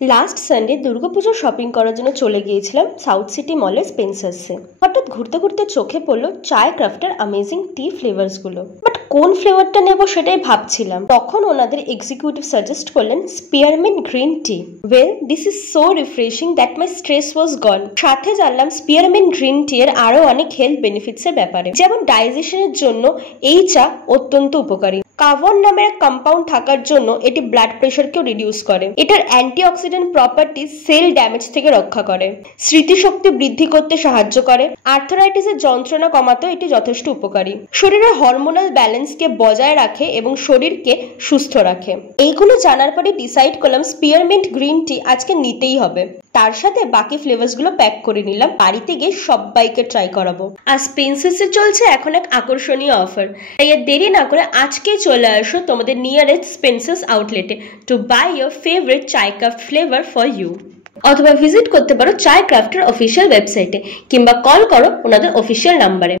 Last Sunday দুর্গাপুজোর shopping করার জন্য চলে গিয়েছিলাম সাউথ সিটি মলের স্পেন্সার্সে। হঠাৎ ঘুরতে ঘুরতে চোখে পড়লো চায় ক্রাফটের অ্যামেজিং টি ফ্লেভার্স গুলো। বাট কোন ফ্লেভারটা নেবো সেটাই ভাবছিলাম। তখন ওনাদের এক্সিকিউটিভ সাজেস্ট করলেন spearmint green tea. Well, this is so refreshing that my stress was gone. সাথে জানলাম স্পিয়ারমিন্ট গ্রিন টি এর আরো অনেক হেলথ বেনিফিটস এর ব্যাপারে, যেমন ডাইজেশনের জন্য এই চা অত্যন্ত উপকারী। কাভন নামের এক কম্পাউন্ড থাকার জন্য এটি ব্লাড প্রেশারকেও রিডিউস করে। এটার অ্যান্টিঅক্সিডেন্ট প্রপার্টি সেল ড্যামেজ থেকে রক্ষা করে, স্মৃতিশক্তি বৃদ্ধি করতে সাহায্য করে, আর্থারাইটিসের যন্ত্রণা কমাতেও এটি যথেষ্ট উপকারী, শরীরের হরমোনাল ব্যালেন্সকে বজায় রাখে এবং শরীরকে সুস্থ রাখে। এইগুলো জানার পরে ডিসাইড করলাম স্পিয়ারমিন্ট গ্রিন টি আজকে নিতেই হবে। তার সাথে বাকি ফ্লেভার্স গুলো প্যাক করে নিলাম, বাড়িতে গিয়ে সবাইকে ট্রাই করাবো। আর স্পেন্সার্সে চলছে এখন এক আকর্ষণীয় অফার, তাই আর দেরি না করে আজকেই চলে আসো তোমাদের নিয়ারেস্ট স্পেন্সার্স আউটলেটে to buy your favourite Chai Kraft flavour for you. অথবা ভিজিট করতে পারো চায় ক্রাফটের অফিসিয়াল ওয়েবসাইটে, কিংবা কল করো ওনাদের অফিসিয়াল নাম্বারে।